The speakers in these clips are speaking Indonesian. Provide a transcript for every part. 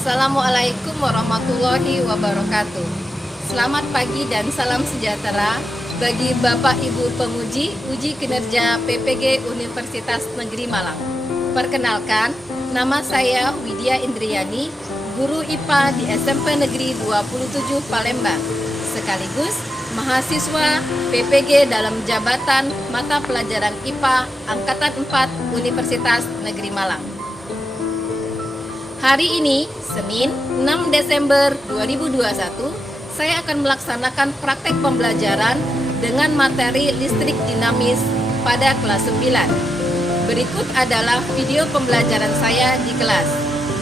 Assalamualaikum warahmatullahi wabarakatuh. Selamat pagi dan salam sejahtera bagi Bapak Ibu penguji uji kinerja PPG Universitas Negeri Malang. Perkenalkan, nama saya Widya Indriani, guru IPA di SMP Negeri 27 Palembang, sekaligus mahasiswa PPG dalam jabatan mata pelajaran IPA Angkatan 4 Universitas Negeri Malang. Hari ini, Senin 6 Desember 2021, saya akan melaksanakan praktek pembelajaran dengan materi listrik dinamis pada kelas 9. Berikut adalah video pembelajaran saya di kelas.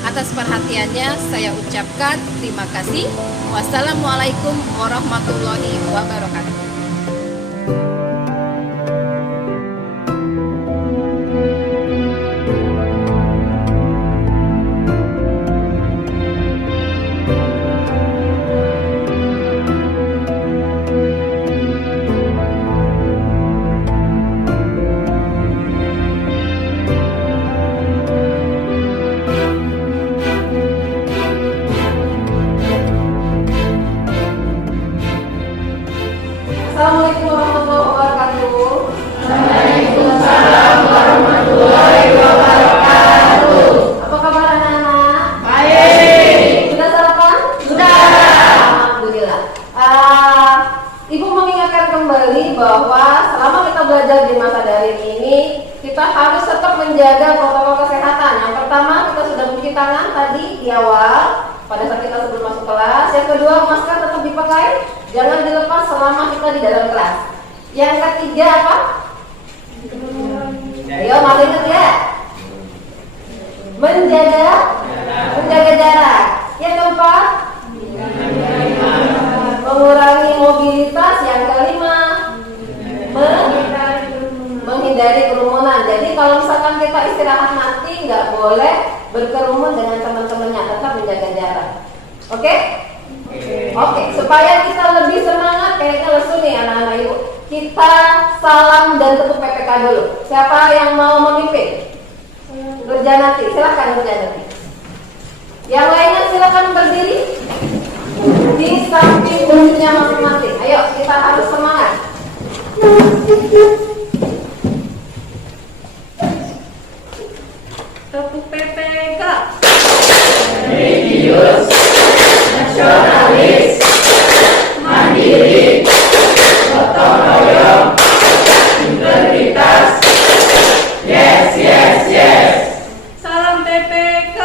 Atas perhatiannya saya ucapkan terima kasih. Wassalamualaikum warahmatullahi wabarakatuh. Assalamualaikum warahmatullahi wabarakatuh. Waalaikumsalam warahmatullahi wabarakatuh. Apa kabar anak-anak? Baik. Sudah sarapan? Sudah. Alhamdulillah. Ibu mengingatkan kembali bahwa selama kita belajar di masa daring ini, kita harus tetap menjaga protokol kesehatan. Yang pertama, kita sudah mencuci tangan tadi di awal pada saat kita sebelum masuk kelas. Yang kedua, masker tetap dipakai, jangan dilepas selama kita di dalam kelas. Yang ketiga apa? Ayo, masih ingat ya? Menjaga jarak. Yang keempat, mengurangi mobilitas. Yang kelima, menghindari kerumunan. Jadi kalau misalkan kita istirahat nanti nggak boleh berkerumun dengan teman-temannya, tetap menjaga jarak. Oke? Oke, supaya kita lebih semangat, kayaknya lesu nih anak-anak ibu. Kita salam dan tutup PPK dulu. Siapa yang mau memimpin? Nurjanati, silakan Nurjanati. Yang lainnya silakan berdiri di samping kursinya masing-masing. Ayo, kita harus semangat. Tepuk PPK. Religius, nasionalis, mandiri, gotong royong, integritas. Yes, yes, yes. Salam PPK.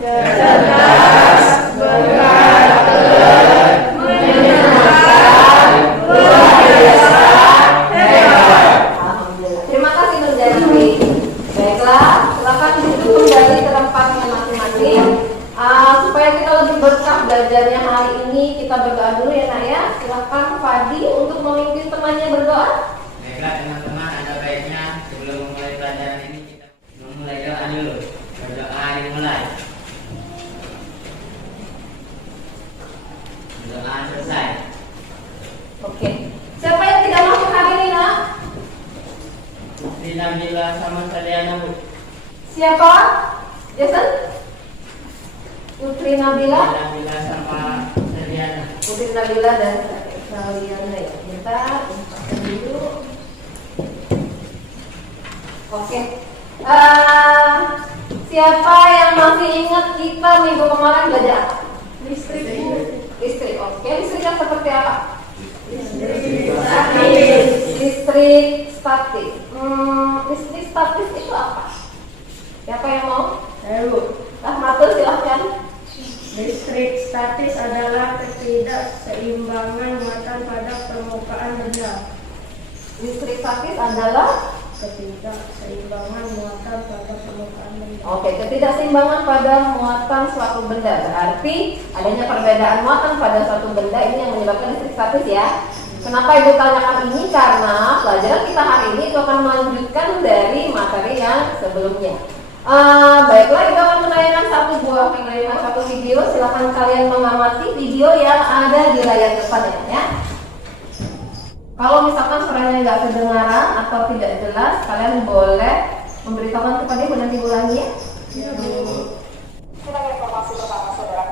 Cerdas, berkarakter, menyenangkan, luar biasa, hebat. Alhamdulillah. Terima kasih Nurjanati. Baiklah, silakan duduk kembali ke tempatnya masing-masing. Supaya kita lebih berkah belajarnya hari ini, kita berdoa dulu ya nak ya. Silakan Fadi untuk memimpin temannya berdoa. Baiklah teman-teman, ada baiknya sebelum memulai pelajaran ini kita memulai doa dulu. Berdoa dimulai. Doa selesai. Oke. Siapa yang tidak masuk hari ini nak? Nabila sama Saliana Bu. Siapa? Jason? Putri Nabila? Nabila sama Saliana. Putri Nabila dan Saliana ya. Kita tempatkan dulu. Oke. Siapa yang masih ingat kita minggu kemarin belajar apa? Listrik. Listrik. Oke, listrik kan seperti apa? Statis. Listrik statis. Listrik statis itu apa? Siapa yang mau? Rahmatul silahkan. Listrik statis adalah ketidakseimbangan muatan pada permukaan benda. Listrik statis adalah Ketidakseimbangan muatan pada permukaan benda. oke, ketidakseimbangan pada muatan suatu benda. Berarti adanya perbedaan muatan pada suatu benda ini yang menyebabkan listrik statis ya. Kenapa ibu tanyakan ini? Karena pelajaran kita hari ini itu akan melanjutkan dari materi yang sebelumnya. Baiklah, kita akan menayangkan satu video. Silakan kalian mengamati video yang ada di layar depan ya. Kalau misalkan suaranya nggak kedengaran atau tidak jelas, kalian boleh memberitahukan kepada ibu, nanti ulangi ya. Kita ke informasi pertama saudara.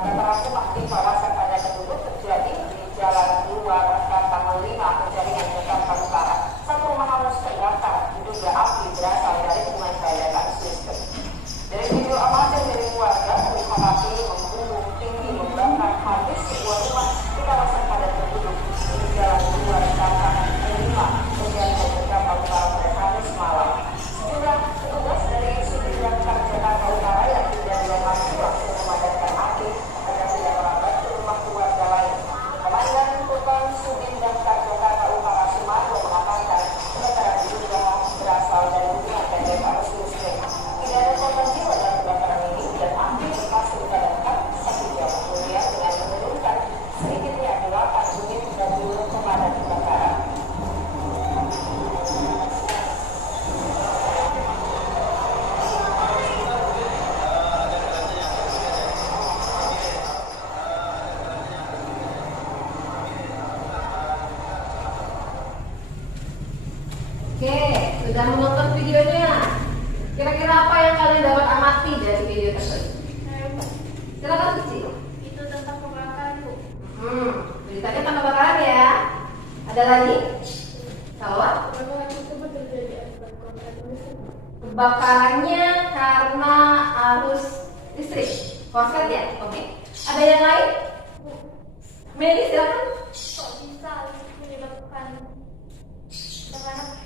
Sudah menonton videonya? Kira-kira apa yang kalian dapat amati dari video tersebut? Silakan Cici. Itu tentang kebakaran, Bu. Beritanya tentang kebakaran ya. Ada lagi? Salwa? Kebakaran tersebut terjadi akibat korsleting listrik. Kebakarannya karena arus listrik. Korslet ya? Oke. Ada yang lain? Meli silakan. Kok bisa listrik menyebabkan kebakaran?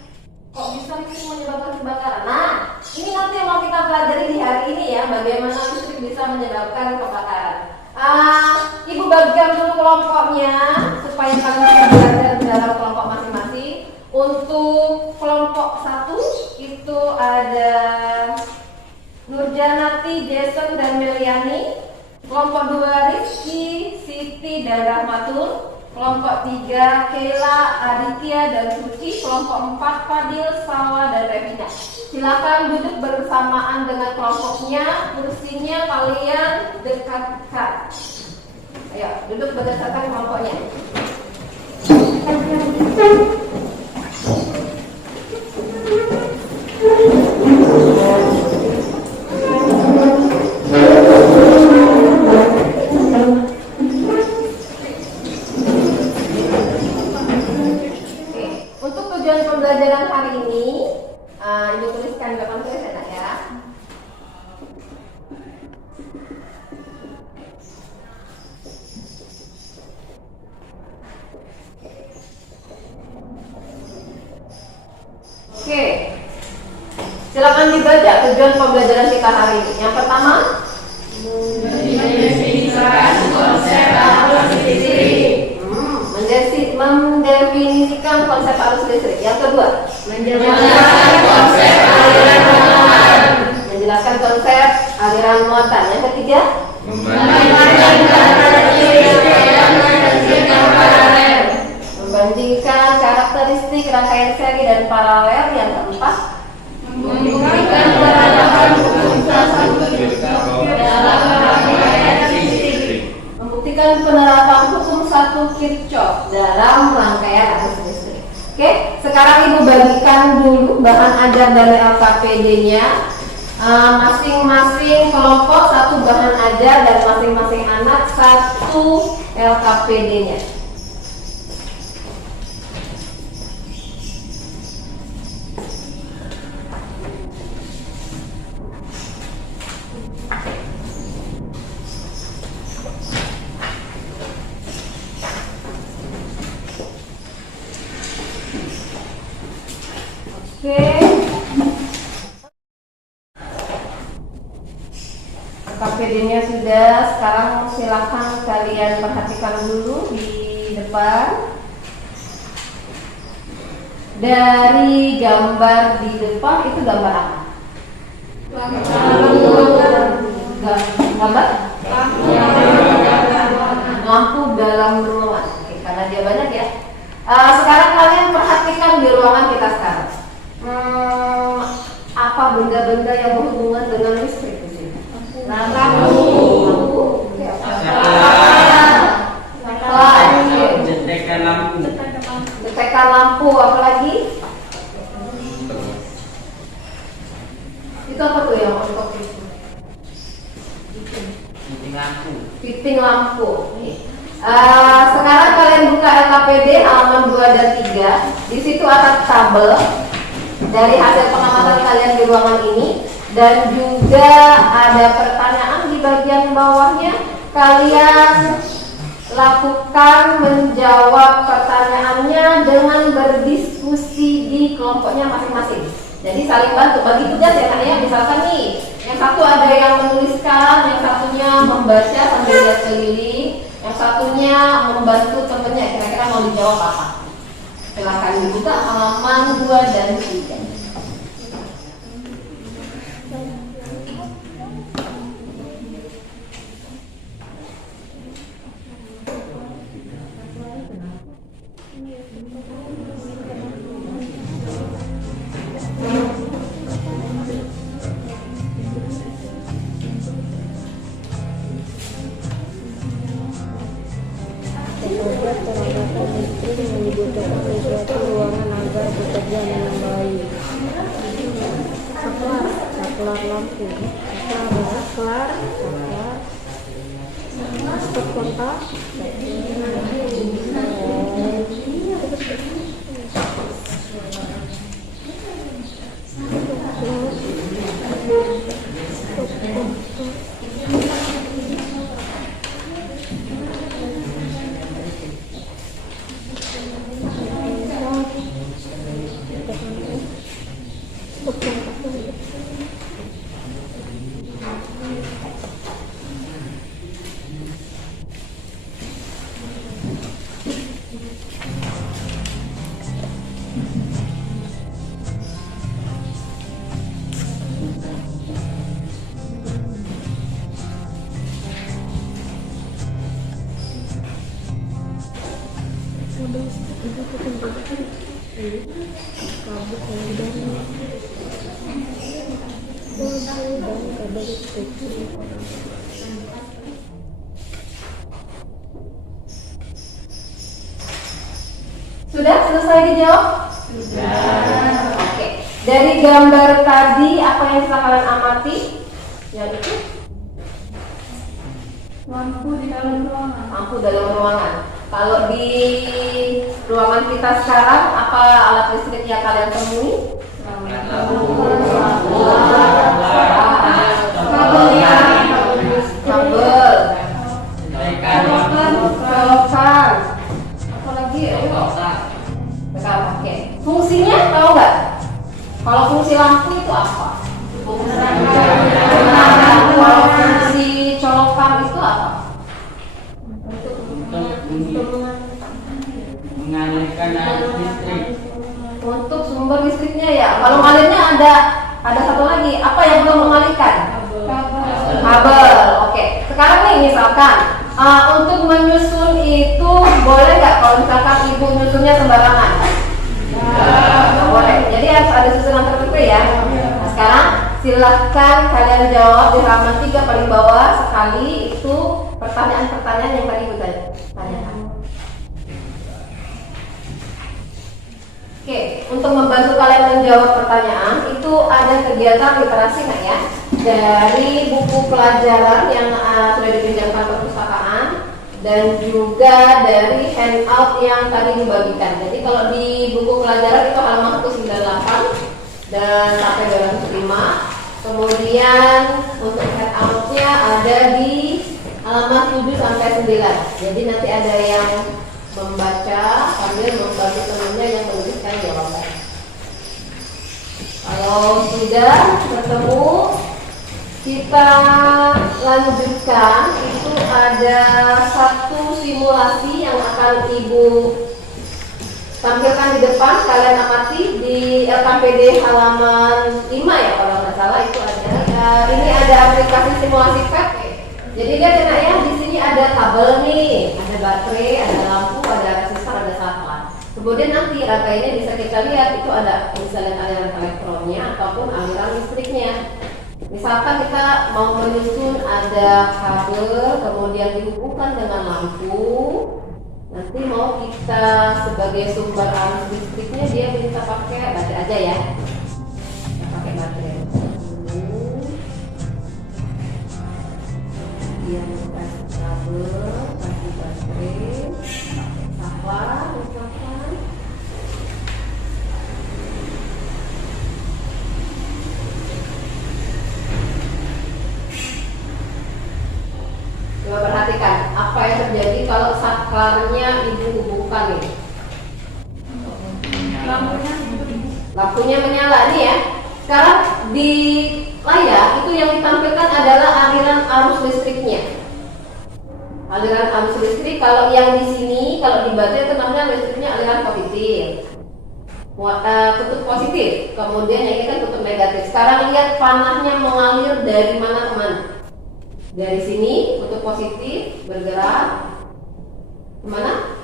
Kok bisa listrik menyebabkan kebakaran? Nah, ini nanti yang mau kita pelajari di hari ini ya, bagaimana listrik bisa menyebabkan kebakaran. Ibu bagikan dulu kelompoknya supaya kalian bisa belajar di dalam kelompok masing-masing. Untuk kelompok 1 itu ada Nurjanati, Jason, dan Meliani. Kelompok 2 Rizky, Siti, dan Rahmatul. Kelompok 3 Kayla, Aditya, dan Suci. Kelompok 4 Fadil, Salwa, dan Revina. Silakan duduk bersamaan dengan kelompoknya. Kursinya kalian dekatkan. Ayo, duduk berdasarkan kelompoknya. Untuk tujuan pembelajaran hari ini, Ibu tuliskan di depan tulisan ya. Oke, silakan dibaca tujuan pembelajaran kita hari ini. Yang pertama, mendefinisikan konsep arus listrik. Yang kedua, menjelaskan konsep aliran muatan. Yang ketiga, membandingkan karakteristik rangkaian seri dan paralel. Yang keempat, membuktikan penerapan hukum satu Kirchhoff dalam rangkaian arus listrik. Oke, sekarang Ibu bagikan dulu bahan ajar dari LKPD-nya. Masing-masing kelompok satu bahan ajar dan masing-masing anak satu LKPD-nya. Oke. KPD-nya sudah, sekarang silakan kalian perhatikan dulu di depan. Dari gambar di depan itu gambar apa? Gambar? Lampu dalam ruangan. Oke, karena dia banyak ya. Sekarang kalian perhatikan di ruangan kita sekarang. Apa benda-benda yang berhubungan dengan listrik di sini? Lampu. Detekan lampu. Detekan lampu, apa lagi? Itu apa tuh yang untuk itu? Fitting lampu. Fitting lampu. Sekarang kalian buka LKPD halaman 2 dan 3. Di situ ada tabel dari hasil pengamatan kalian di ruangan ini, dan juga ada pertanyaan di bagian bawahnya. Kalian lakukan menjawab pertanyaannya dengan berdiskusi di kelompoknya masing-masing. Jadi saling bantu, bagi tugas ya Kak ya. Misalkan nih, yang satu ada yang menuliskan, yang satunya membaca sambil lihat keliling, yang satunya membantu temennya. Kira-kira mau dijawab apa? Silakan dibuka halaman 2 dan 3. Perangkatan listrik membutuhkan suatu ruangan agar bekerja dengan baik. kelar lampu, kelar, stop kontak. Sudah selesai dijawab? Sudah. Oke. Dari gambar tadi apa yang bisa kalian amati? Yang itu? Lampu di dalam ruangan. Lampu dalam ruangan. Kalau di ruangan kita sekarang apa alat listrik yang kalian temui? Kabel. Colokan. Apa lagi? Oke. Fungsinya tahu nggak? Kalau fungsi lampu itu apa? Kalau fungsi colokan itu apa? Mengalirkan arus listrik. Untuk sumber listriknya ya. Kalau ngalirnya ada satu lagi. Apa yang belum mengalirkan? Kabel. Oke. Sekarang nih misalkan untuk menyusun itu boleh nggak kalau misalkan ibu nyusunnya sembarangan? Nggak boleh. Jadi harus ada susunan tertentu ya. Nah, sekarang silahkan kalian jawab di halaman 3 paling bawah sekali itu pertanyaan-pertanyaan yang tadi ibu tanyakan. Oke, untuk membantu kalian menjawab pertanyaan itu ada kegiatan literasi nggak ya? Dari buku pelajaran yang sudah dipinjamkan perpustakaan dan juga dari handout yang tadi dibagikan. Jadi kalau di buku pelajaran itu halaman 198 dan sampai 205. Kemudian untuk handoutnya ada di halaman 7 sampai 9. Jadi nanti ada yang membaca sambil membantu temannya yang menuliskan jawaban. Kalau sudah bertemu, kita lanjutkan. Itu ada satu simulasi yang akan ibu tampilkan di depan. Kalian amati di LKPD halaman 5 ya kalau nggak salah itu ada. Ini ada aplikasi simulasi PET. Jadi lihat ya nak ya, di sini ada kabel nih, ada baterai, ada lampu, ada resistor, ada satelit. Kemudian nanti rangkaiannya bisa kita lihat itu ada misalnya aliran elektronnya ataupun aliran listriknya. Misalkan kita mau menyusun ada kabel, kemudian dihubungkan dengan lampu. Nanti mau kita sebagai sumber arus listriknya dia bisa pakai baterai aja ya. Kita pakai baterai. Dia kasih kabel, kasih baterai, apa misalkan. Coba perhatikan apa yang terjadi kalau saklarnya ibu hubungkan ini. Lampunya menyala nih ya. Sekarang di layar itu yang ditampilkan adalah aliran arus listriknya. Aliran arus listrik kalau yang di sini kalau di baterai itu namanya listriknya aliran positif. Kutub positif. Kemudian yang ini kan kutub negatif. Sekarang lihat panahnya mengalir dari mana ke mana. Dari sini kutub positif bergerak kemana?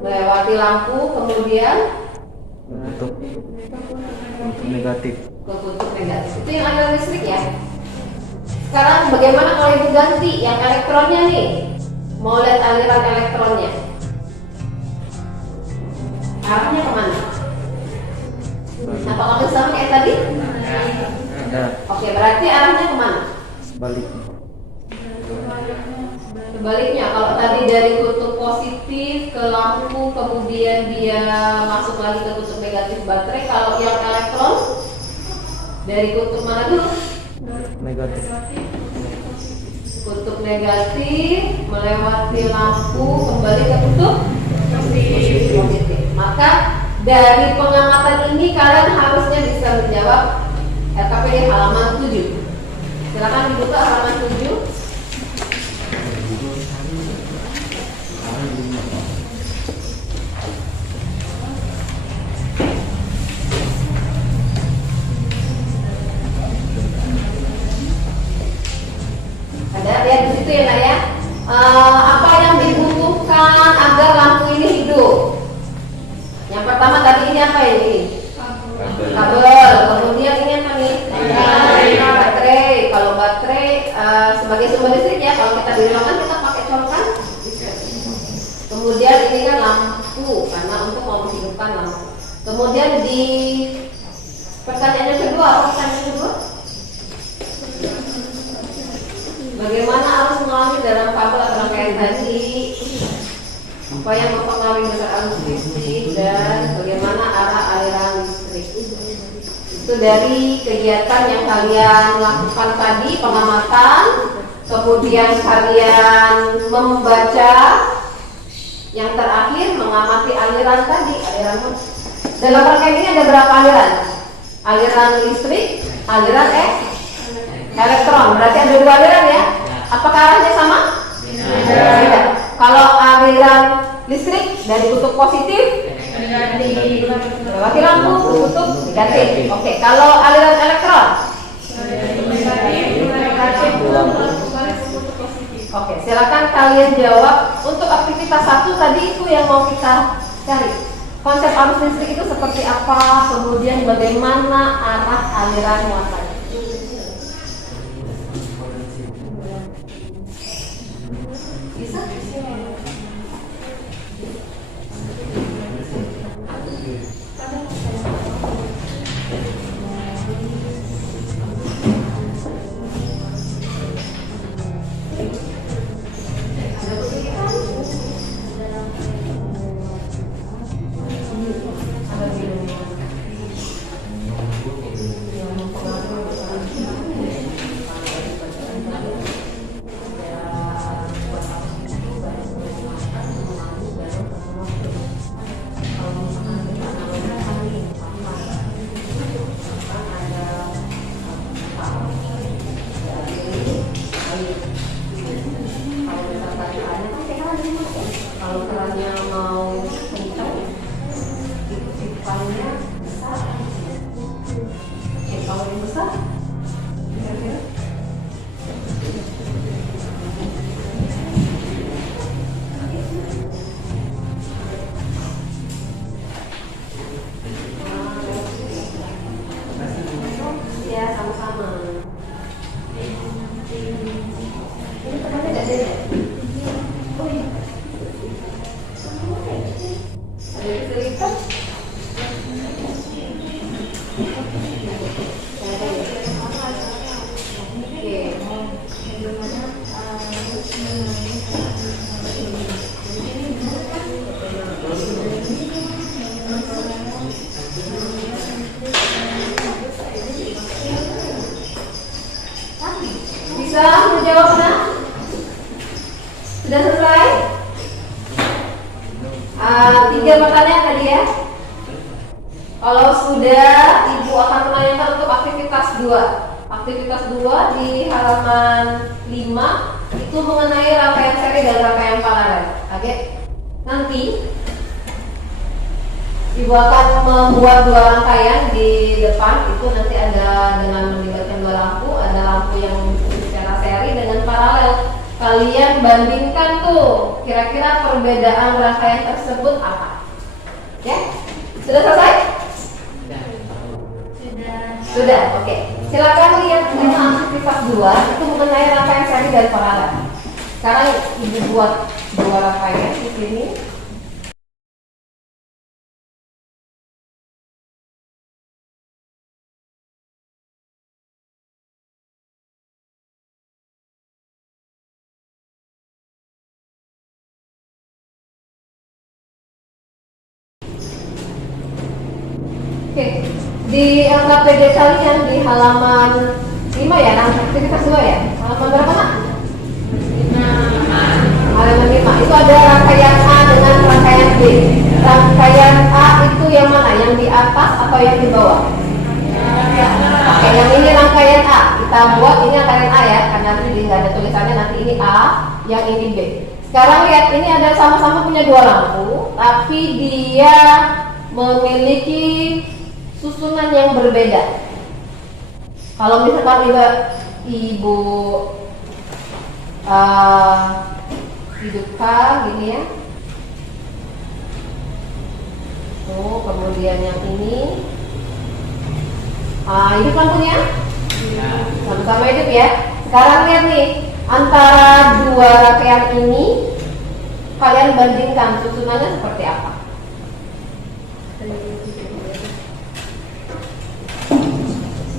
Melewati lampu, kemudian Kutub negatif. ke kutub negatif. Itu yang aliran listrik ya. Sekarang bagaimana kalau ibu ganti yang elektronnya nih? Mau lihat aliran elektronnya? Arahnya kemana? Apakah sama kayak tadi? Ada. Oke, berarti arahnya kemana? Sebaliknya. Sebaliknya, kalau tadi dari kutub positif ke lampu, kemudian dia masuk lagi ke kutub negatif baterai. Kalau yang elektron dari kutub mana dulu? Negatif. Kutub negatif melewati lampu kembali ke kutub positif. Maka dari pengamatan ini kalian harusnya bisa menjawab RKPD halaman 7. Silakan dibuka halaman 7. Ada lihat di situ ya nak ya. Apa yang dibutuhkan agar lampu ini hidup? Yang pertama tadi ini apa ini? Kabel. Kemudian ini apa nih? Baterai. Kalau baterai sebagai sumber listrik ya. Kalau kita di ruangan kita pakai colokan. Kemudian ini kan lampu karena untuk menghidupkan lampu. Kemudian di pertanyaan yang kedua, apa pertanyaan yang kedua? Bagaimana arus mengalir dalam kabel atau rangkaian tadi? Apa yang mempengaruhi besar arus listrik dan bagaimana arah aliran listrik? Itu dari kegiatan yang kalian lakukan tadi, pengamatan, kemudian kalian membaca, yang terakhir mengamati aliran tadi, aliran. Dalam rangkaian ini ada berapa aliran? Aliran listrik, aliran elektron. Berarti ada 2 aliran ya? Apakah arahnya sama? Beda. Kalau aliran listrik dari kutub positif melewati lampu ke kutub negatif. Oke, kalau aliran elektron oke, silakan kalian jawab. Untuk aktivitas 1 tadi itu yang mau kita cari. Konsep arus listrik itu seperti apa? Kemudian bagaimana arah aliran muatannya? Bisa? Kalau kerannya mau kencang, pipannya besar. Kalau yang besar, kira-kira ya sama-sama. Ini tekannya tidak beda. Oh iya. Ada cerita? Bisa menjawab nak? Sudah selesai? 3 pertanyaan tadi ya. Kalau sudah, Ibu akan menanyakan untuk aktivitas 2. Aktivitas 2 di halaman 5 itu mengenai rangkaian seri dan rangkaian paralel. Oke? Nanti Ibu akan membuat 2 rangkaian di depan. Itu nanti ada dengan melibatkan 2 lampu. Ada lampu yang secara seri dengan paralel. Kalian bandingkan tuh, kira-kira perbedaan rangkaian tersebut apa? Ya? Sudah selesai? Sudah, oke. Silakan lihat tema aktivitas 2 itu mengenai rangkaian seri dan paralel. Sekarang Ibu buat 2 rangkaian di sini. Di LKPD kalian di halaman 5 ya, nah aktivitas 2 ya. Halaman berapa nak? Halaman 5. Itu ada rangkaian A dengan rangkaian B. Rangkaian A itu yang mana? Yang di atas atau yang di bawah? Oke, yang ini rangkaian A. Kita buat ini rangkaian A ya, karena nanti nggak ada tulisannya, nanti ini A, yang ini B. Sekarang lihat, ini ada sama-sama punya dua lampu, tapi dia memiliki susunan yang berbeda. Kalau misalkan ibu hidupkan gini ya. Tuh, kemudian yang ini. Hidup lampunya? Sama-sama hidup ya. Sekarang lihat nih, antara dua rangkaian ini kalian bandingkan susunannya seperti apa?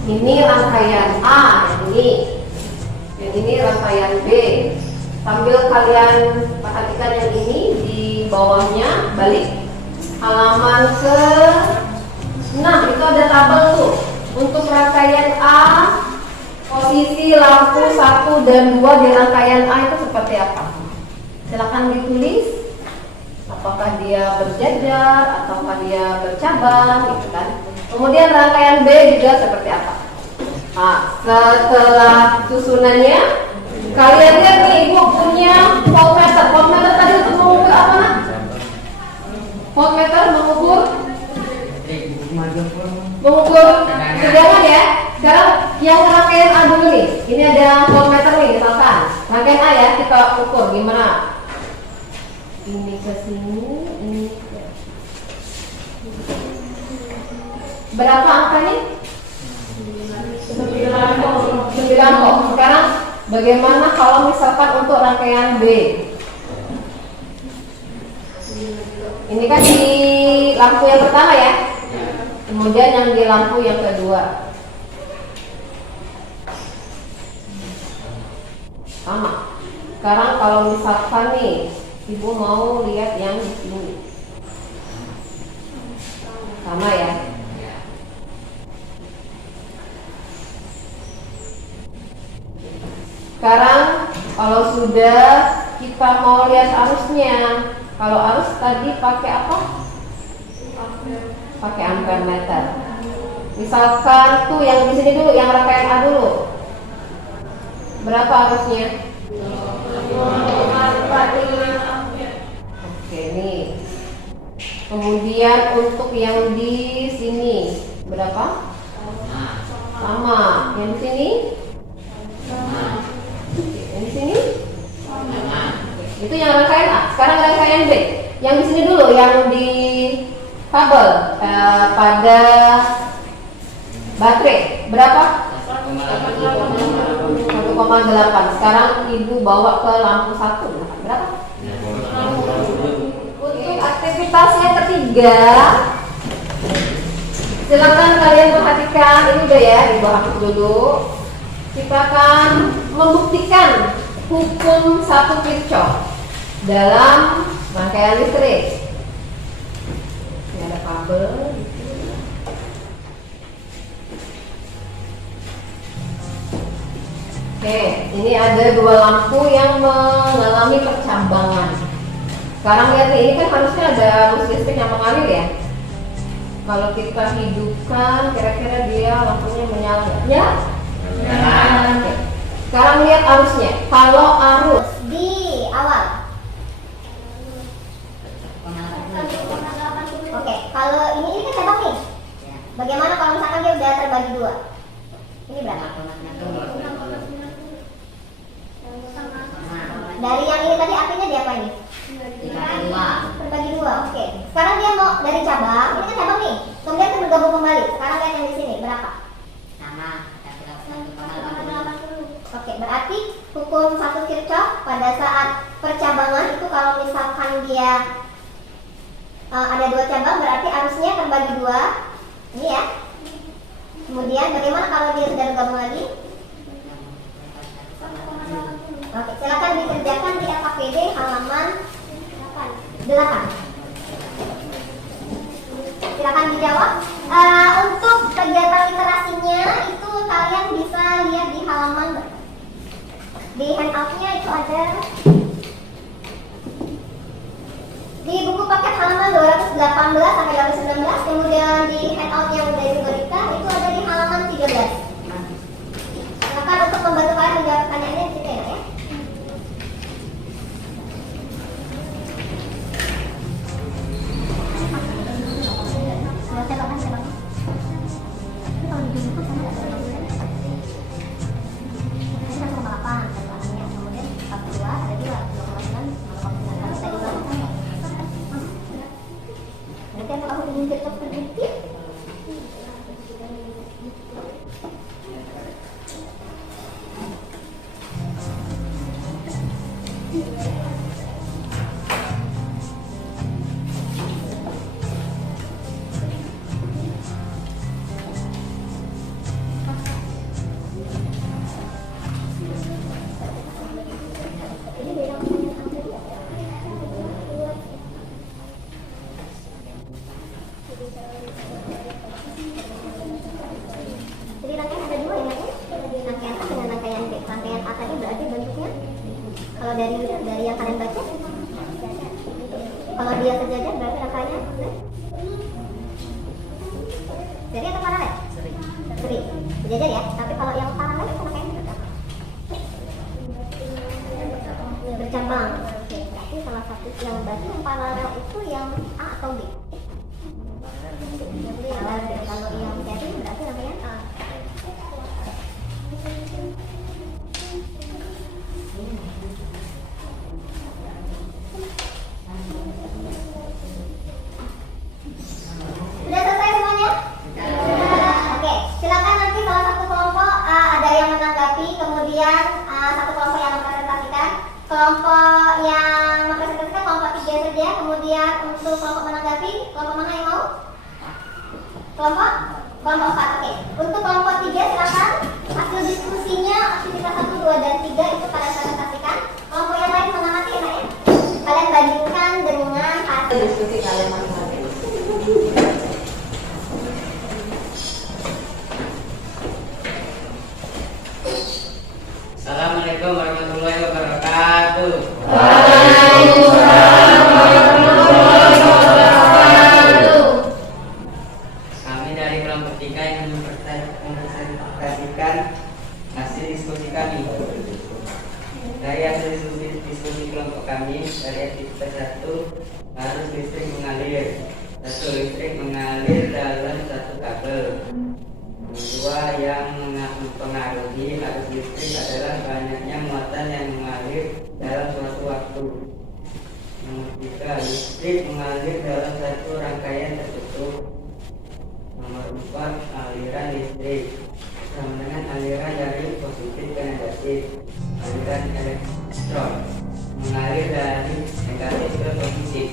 Ini rangkaian A, yang ini rangkaian B. Sambil kalian perhatikan yang ini di bawahnya, balik halaman ke 6, itu ada tabel tuh. Untuk rangkaian A, posisi lampu 1 dan 2 di rangkaian A itu seperti apa? Silakan ditulis. Apakah dia berjajar ataukah dia bercabang gitu kan. Kemudian rangkaian B juga seperti apa? Nah, setelah susunannya, kalian lihat nih, ibu punya voltmeter. Voltmeter tadi untuk mengukur apa nak? Voltmeter mengukur tegangan ya. Sekarang yang rangkaian A dulu nih. Ini ada voltmeter nih misalkan. Rangkaian A ya, kita ukur gimana? Ini ke sini, ini ke. Berapa angkanya? 9 kok. Sekarang bagaimana kalau misalkan untuk rangkaian B? Ini kan di lampu yang pertama ya. Kemudian yang di lampu yang kedua. Sama. Sekarang kalau misalkan nih, ibu mau lihat yang di sini. Sama ya. Sekarang kalau sudah kita mau lihat arusnya. Kalau arus tadi pakai apa? Pakai ampere meter. Misalkan tuh yang di sini dulu, yang rangkaian A dulu. Berapa arusnya? 0,45 Oke nih. Kemudian untuk yang di sini berapa? Sama. Yang di sini? Yang di sini? Itu yang rangkaian A. Sekarang rangkaian B. Yang di sini dulu, yang di tabel pada baterai berapa? 1,8. Sekarang ibu bawa ke lampu 1. Berapa? Untuk aktivitas yang ketiga, silakan kalian perhatikan. Ini udah ya, ibu hapus dulu. Kita akan membuktikan hukum 1 Kirchhoff dalam rangkaian listrik. Ini ada kabel. Oke, ini ada dua lampu yang mengalami percambangan. Sekarang lihat nih, ini kan harusnya ada arus listrik yang mengalir ya. Kalau kita hidupkan, kira-kira dia lampunya menyala nggak? Ya? Oke. Sekarang lihat arusnya. Kalau arus di awal. Oke, kalau ini kan cabang nih. Bagaimana kalau misalkan dia udah terbagi 2? Ini berapa? Dari yang ini tadi artinya dia apa ini? Terbagi 2. Oke. Sekarang dia mau dari cabang, ini kan cabang nih. Kemudian kan bergabung kembali. Sekarang lihat yang di sini berapa? Sama. Oke, berarti hukum 1 Kirchhoff pada saat percabangan itu kalau misalkan dia ada 2 cabang, berarti arusnya terbagi 2. Ini ya. Kemudian bagaimana kalau dia sudah bergabung lagi? Oke, silakan dikerjakan di LKPD halaman 8. Silakan dijawab. Untuk kegiatan literasinya itu kalian bisa lihat di halaman di handoutnya itu ada di buku paket halaman 218 sampai 219, kemudian di handout yang dari Bu Rika itu ada di halaman 13. Silakan untuk membantu kalian menjawab pertanyaannya di situ ya. Jadi rangkaian ada dua ya, rangkaian A dengan rangkaian B. Rangkaian A tadi berarti bentuknya kalau dari yang kalian baca, kalau dia sejajar berarti rangkaiannya seri atau paralel? Seri. Sejajar ya. Tapi kalau yang paralel itu rangkaiannya bercabang. Oke, berarti salah satu yang berarti yang paralel itu yang A atau B? Kalau yang seri berarti rangkaian A. Sudah selesai semuanya? Oke, silakan nanti salah satu kelompok ada yang menanggapi, kemudian satu kelompok yang mempresentasikan, kelompok yang mempresentasikan kelompok 3 saja, kemudian untuk kelompok menanggapi, kelompok mana yang mau? Kelompok 4, oke. Untuk kelompok 3 silakan hasil diskusinya aktivitas 1, 2, dan 3 itu kalian presentasikan. Kelompok yang lain mengamati ya, kalian bandingkan dengan hasil Diskusi kalian masing-masing. Assalamualaikum warahmatullahi wabarakatuh. Kami dari kelompok 3 yang mempresentasikan hasil diskusi kami. Dari hasil diskusi kelompok kami, dari aktivitas 1 harus listrik mengalir. Listrik mengalir dalam satu kabel. Kedua, yang mempengaruhi arus listrik adalah banyaknya muatan yang mengalir dalam suatu waktu. Nomor 3, listrik mengalir dalam satu rangkaian tertutup. Nomor 4, aliran listrik sama dengan aliran dari positif ke negatif. Aliran elektron mengalir dari negatif ke positif.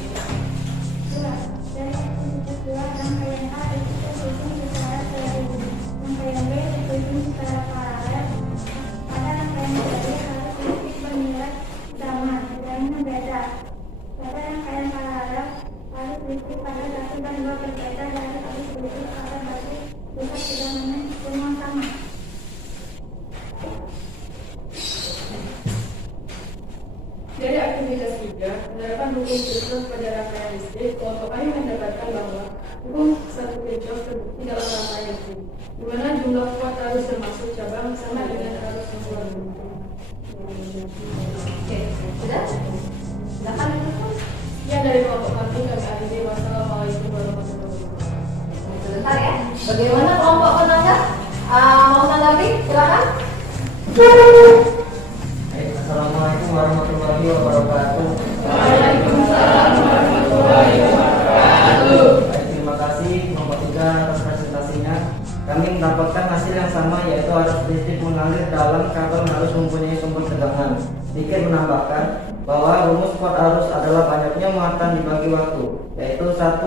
Dari aktivitas 2, rangkaian A itu tersusun secara seiring. Rangkaian B disusun secara paralel. Pada rangkaian B harus listrik bernilai sama, nilainya beda. Pada rangkaian paralel harus listrik pada 1 dan 2 berbeda dari arus listrik pada basis pusat tegangannya semua sama. Dari aktivitas 3, penerapan hukum Kirchhoff pada rangkaian listrik, kelompok kami mendapatkan bahwa hukum 1 Kirchhoff terbukti dalam rangkaian listrik, di mana jumlah kuat arus termasuk cabang sama dengan arus yang keluar bentuk. Oke, sudah? Silakan. Ya, dari kelompok kami akhiri. Wassalamualaikum warahmatullahi wabarakatuh. Sebentar ya. Bagaimana kelompok penanggap? Mau menanggapi? Silakan. Assalamualaikum warahmatullahi wabarakatuh. Baik, terima kasih kelompok 3 atas presentasinya. Kami mendapatkan hasil yang sama, yaitu arus listrik mengalir dalam kabel harus mempunyai sumber tegangan. Sedikit menambahkan bahwa rumus kuat arus adalah banyaknya muatan dibagi waktu, yaitu 1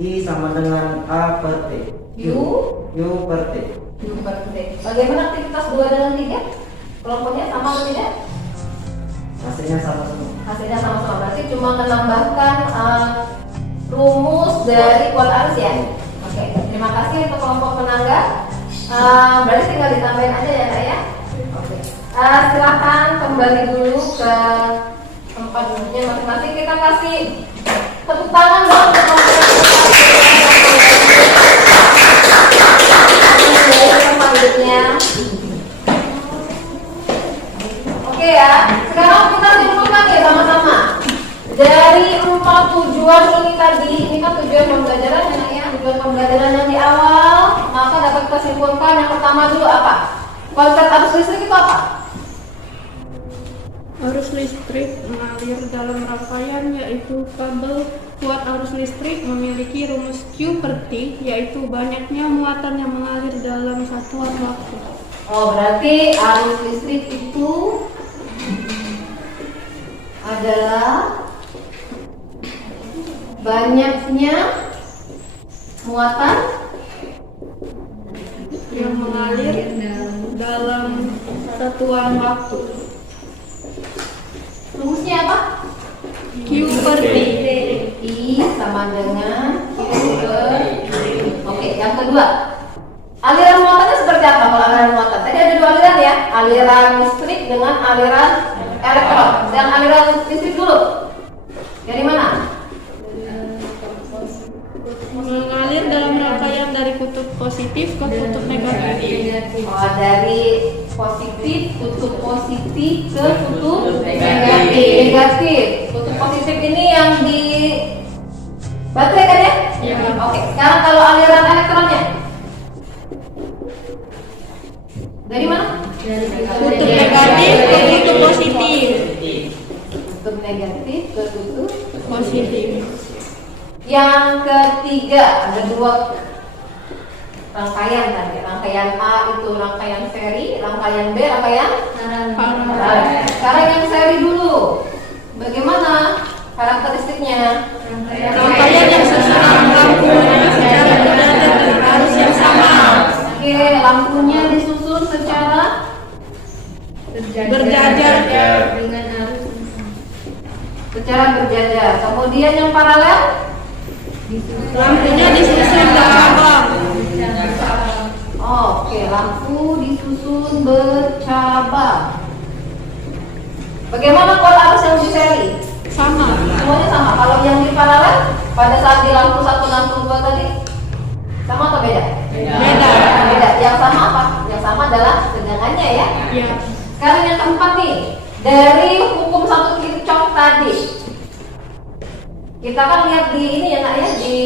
I sama dengan A per T. U per T. Bagaimana aktivitas 2 dan 3? Kelompoknya sama atau tidak? Hasilnya sama semua. Hasilnya sama-sama. Berarti cuma menambahkan rumus dari kuat arus ya. Oke. kasih untuk kelompok penangga. Berarti tinggal ditambahin aja ya, Nak ya. Oke. Silakan kembali dulu ke tempat duduknya masing-masing. Kita kasih tepuk tangan dong untuk tempat duduknya. Oke ya. Sekarang kita simpulkan ya sama-sama. Dari 4 tujuan ini tadi, ini kan tujuan pembelajaran ya, tujuan pembelajaran yang di awal, maka dapat kita simpulkan yang pertama dulu apa? Konsep arus listrik itu apa? Arus listrik mengalir dalam rangkaian, yaitu kabel kuat arus listrik memiliki rumus Q per T, yaitu banyaknya muatan yang mengalir dalam satuan waktu. Oh, berarti arus listrik itu adalah banyaknya muatan yang mengalir dalam satuan waktu. rumusnya apa? Q per T. I sama dengan Q per T. Oke, yang kedua, aliran muatannya seperti apa kalau aliran muatan? Tadi ada 2 aliran ya, aliran listrik dengan aliran elektron. Yang aliran listrik dulu, dari mana? Mengalir dalam rangkaian dari kutub positif ke kutub negatif. Oh, dari positif, kutub positif ke kutub negatif. Kutub positif ini yang di baterai kan ya? Iya. Oke, sekarang kalau aliran elektronnya dari mana? Kutub negatif ke kutub positif. Kutub negatif ke kutub. Positif. Yang ketiga ada 2 rangkaian tadi. Rangkaian A itu rangkaian seri, rangkaian B rangkaian paralel. Sekarang yang seri dulu. Bagaimana karakteristiknya? Rangkaian yang susunan lampunya secara berjajar dengan arus yang sama. Oke, lampunya disusun secara Berjajar. secara berjajar. Kemudian yang paralel, Lampunya disusun bercabang. oke, lampu disusun bercabang. Bagaimana kalau arus yang di seri? Sama. Semuanya sama. Kalau yang di paralel pada saat di lampu 1 lampu 2 tadi sama atau beda? Beda. Beda. Yang sama apa? Yang sama adalah tegangannya ya. Ya. Sekarang yang keempat nih, dari hukum 1 Kirchhoff tadi. Kita kan lihat di ini ya Nak ya, di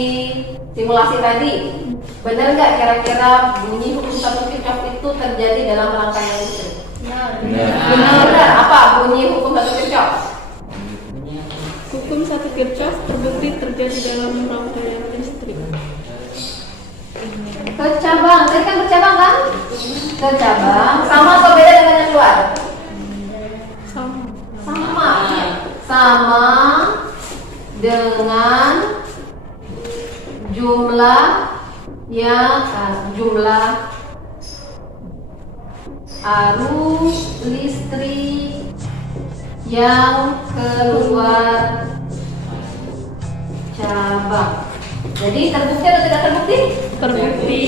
simulasi tadi. Benar nggak kira-kira bunyi hukum 1 Kirchhoff itu terjadi dalam rangkaian listrik? Benar. Apa bunyi hukum 1 Kirchhoff? Hukum 1 Kirchhoff terbukti terjadi dalam rangkaian listrik. Bercabang, tadi kan bercabang kan? Bercabang, sama atau beda dengan yang luar? Sama. Sama dengan jumlah jumlah arus listrik yang keluar cabang. Jadi terbukti atau tidak terbukti? Terbukti.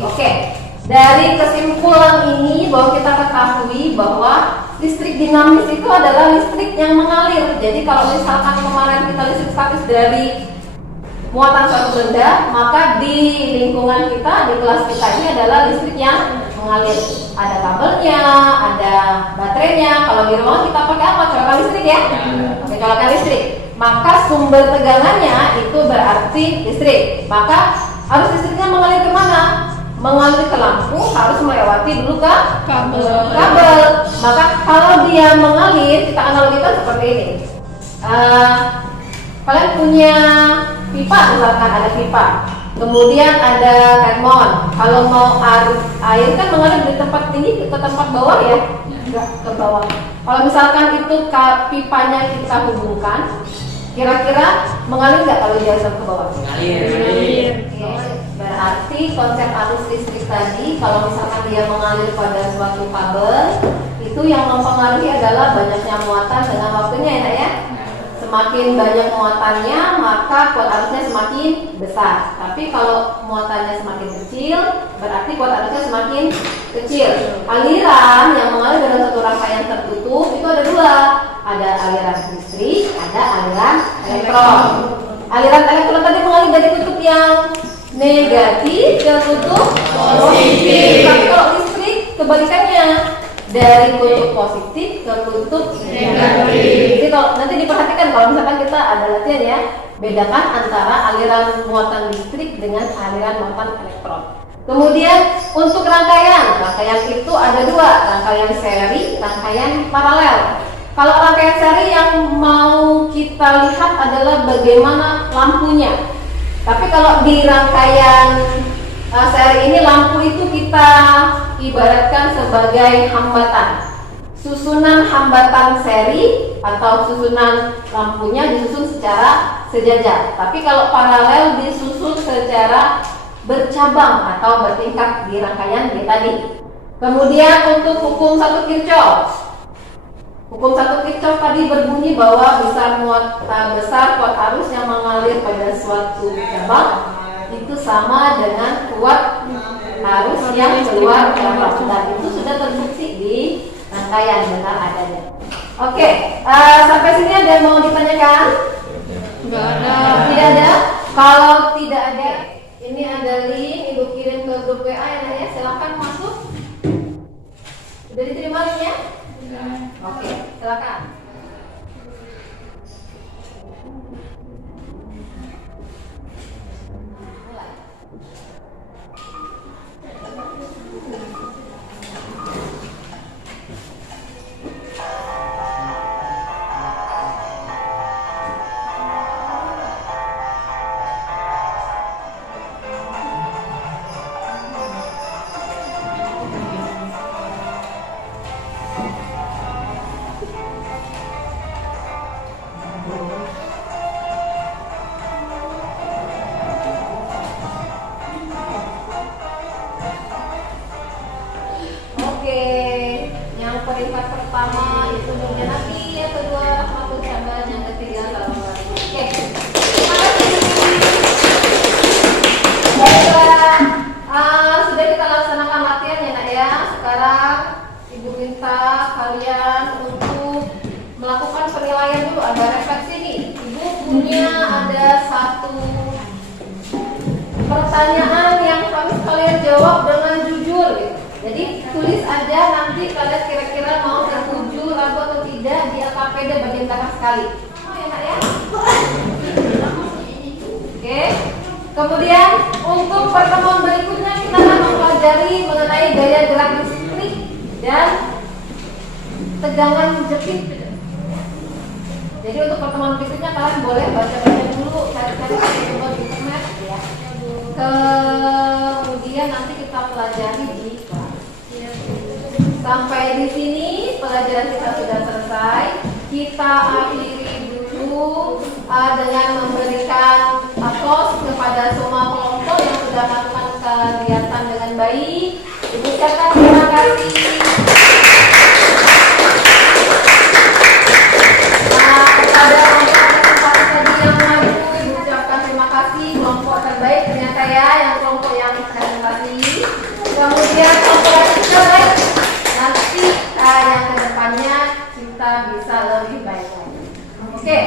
Oke. Dari kesimpulan ini bahwa kita ketahui bahwa listrik dinamis itu adalah listrik yang mengalir. Jadi kalau misalkan kemarin kita listrik statis dari muatan suatu benda, maka di lingkungan kita, di kelas kita ini adalah listrik yang mengalir. Ada kabelnya, ada baterainya. Kalau di rumah kita pakai apa? Colokan listrik ya? Pakai colokan listrik. Maka sumber tegangannya itu berarti listrik. Maka arus listriknya mengalir ke mana? Mengalir ke lampu harus melewati dulu ke kabel. Maka kalau dia mengalir, kita analogikan seperti ini. Kalian punya pipa, misalkan ada pipa, kemudian ada remon. Kalau mau air kan mengalir dari tempat tinggi ke tempat bawah ya, enggak ke bawah. Kalau misalkan itu pipanya kita hubungkan, kira-kira mengalir nggak kalau dia ke bawah? Mengalir. Berarti konsep arus listrik tadi, kalau misalkan dia mengalir pada suatu kabel, itu yang mempengaruhi adalah banyaknya muatan dengan waktunya ya, Nak ya. Semakin banyak muatannya, maka kuat arusnya semakin besar. Tapi kalau muatannya semakin kecil, berarti kuat arusnya semakin kecil. Aliran yang mengalir dalam satu rangkaian tertutup itu ada dua. Ada aliran listrik, ada aliran elektron. Aliran elektron tadi mengalir dari kutub yang negatif ke kutub positif. Tapi kalau listrik kebalikannya, dari kutub positif ke kutub negatif. Jadi kalau nanti diperhatikan kalau misalkan kita ada latihan ya, bedakan antara aliran muatan listrik dengan aliran muatan elektron. Kemudian untuk rangkaian itu ada dua, rangkaian seri, rangkaian paralel. Kalau rangkaian seri yang mau kita lihat adalah bagaimana lampunya. Tapi kalau di rangkaian seri ini lampu itu kita ibaratkan sebagai hambatan. Susunan hambatan seri atau susunan lampunya disusun secara sejajar. Tapi kalau paralel disusun secara bercabang atau bertingkat di rangkaian B tadi. Kemudian untuk hukum 1 Kirchhoff. Hukum 1 Kirchhoff tadi berbunyi bahwa besar kuat arus yang mengalir pada suatu cabang itu sama dengan kuat arus yang keluar cabang, dan itu sudah terbukti di rangkaian benar adanya. Oke, sampai sini ada yang mau ditanyakan? Enggak ada. Tidak ada? Kalau tidak ada, ini ada link, Ibu kirim ke grup WA ya, silakan masuk. Sudah diterima linknya? Oke, silakan. Peringkat pertama itu Nurnya Nabi, yang kedua Rahmatul Syaban, yang ketiga Assalamualaikum. Oke. Baiklah, sudah kita laksanakan latihan ya nak ya. Sekarang Ibu minta kalian untuk melakukan penilaian dulu. Ada refleksi nih. Ibu punya ada satu pertanyaan yang harus kalian jawab dengan jujur gitu. Jadi tulis aja nanti kalian kira-kira mau tertuju ragu atau tidak di LKPD bagian belakang sekali. Oh ya nak ya. Oke. Kemudian untuk pertemuan berikutnya kita akan mempelajari mengenai gaya gerak listrik dan tegangan jepit. Jadi untuk pertemuan berikutnya kalian boleh baca-baca dulu, cari-cari di internet ya. Kemudian nanti kita pelajari di kelas. Sampai di sini pelajaran kita sudah selesai. Kita akhiri dulu dengan memberikan aplaus kepada semua kelompok yang sudah melakukan kegiatan dengan baik. Ucapkan terima kasih. Kepada kelompok tadi yang maju, ucapkan terima kasih. Kelompok terbaik ternyata ya, yang kelompok yang presentasi. Kemudian kelompok yang terbaik. Nanti yang kedepannya kita bisa lebih baik lagi. Oke,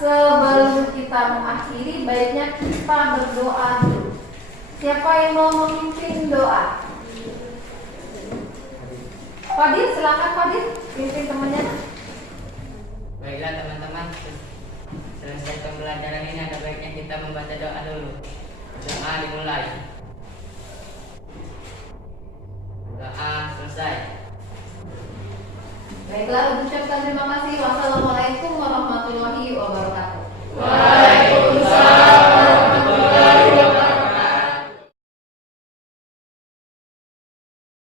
sebelum kita mengakhiri, baiknya kita berdoa dulu. Siapa yang mau memimpin doa? Fadil, silakan Fadil, pimpin temannya. Baiklah teman-teman, selesai pembelajaran ini ada baiknya kita membaca doa dulu. Doa dimulai. Doa selesai. Baiklah, ucapkan terima kasih. Wassalamualaikum warahmatullahi wabarakatuh.